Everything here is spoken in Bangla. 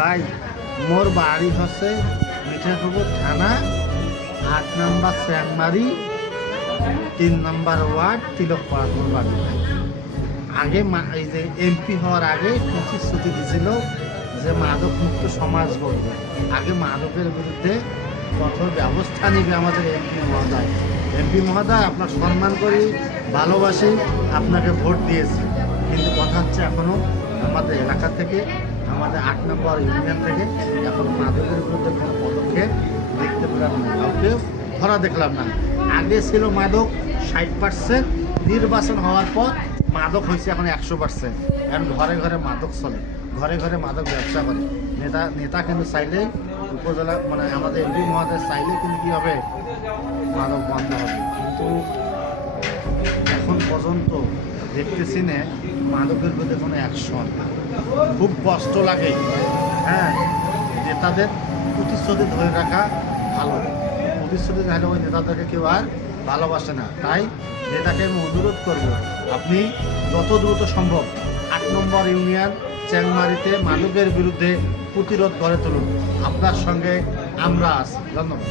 ভাই মোর বাড়ি হচ্ছে মিঠাপুকুর থানা ৮ নম্বর চ্যাংমারি ৩ নম্বর ওয়ার্ড তিলকপাড়া মোর বাড়ি। ভাই আগে এই যে এমপি হওয়ার আগে প্রতিশ্রুতি দিয়েছিল যে মাদক মুক্ত সমাজ গড়বে, আগে মাদকের বিরুদ্ধে কঠোর ব্যবস্থা নেবে আমাদের এমপি মহোদয়। এমপি মহোদয় আপনার সম্মান করি, ভালোবাসি, আপনাকে ভোট দিয়েছি, কিন্তু কথা হচ্ছে এখনও আমাদের এলাকা থেকে, আমাদের ৮ নম্বর ইউনিয়ন থেকে এখনও মাদকের বিরুদ্ধে কোনো পদক্ষেপ দেখতে পেলাম না, কাউকে ধরা দেখলাম না। আগে ছিল মাদক ৬০%, নির্বাচন হওয়ার পর মাদক হয়েছে এখন ১০০%। এখন ঘরে ঘরে মাদক চলে, ঘরে ঘরে মাদক ব্যবসা করে। নেতা কিন্তু চাইলেই উপজেলা মানে আমাদের এমপি মহোদয় চাইলে কিন্তু কী হবে, মাদক বন্ধ হবে। কিন্তু এখন পর্যন্ত দেখতেছি না মাদকের বিরুদ্ধে কোনো অ্যাকশন। খুব কষ্ট লাগে। হ্যাঁ, নেতাদের প্রতিশ্রুতি ধরে রাখা ভালো, প্রতিশ্রুতি ধরে ওই নেতাদেরকে কেউ আর ভালোবাসে না। তাই নেতাকে আমি অনুরোধ করব, আপনি যত দ্রুত সম্ভব ৮ নম্বর ইউনিয়ন চ্যাংমারিতে মাদকের বিরুদ্ধে প্রতিরোধ গড়ে তুলুন। আপনার সঙ্গে আমরা আছি। ধন্যবাদ।